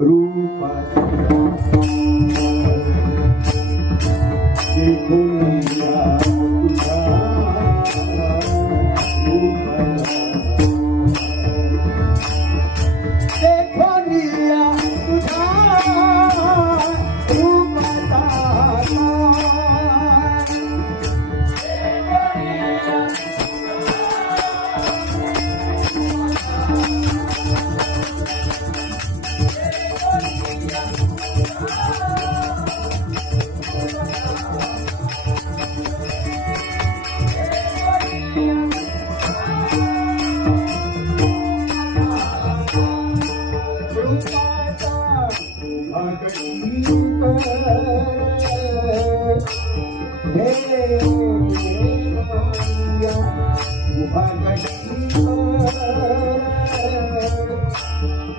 Rupa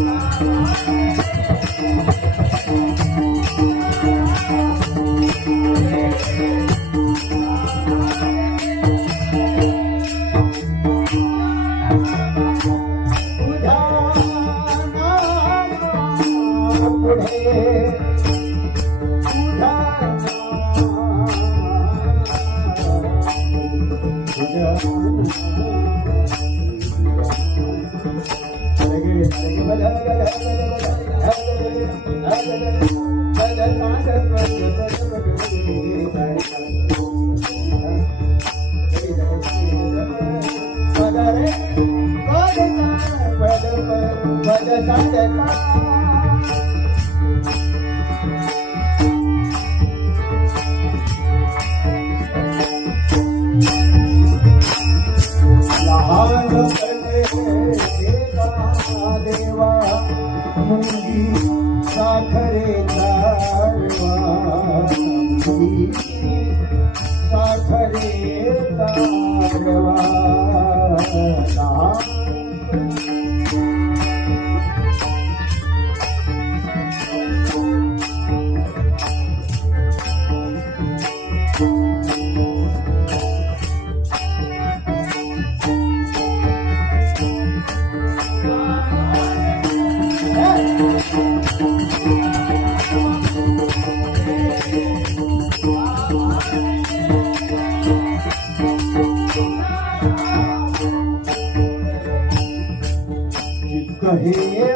Thank you. Lord. mundo. चित्त हे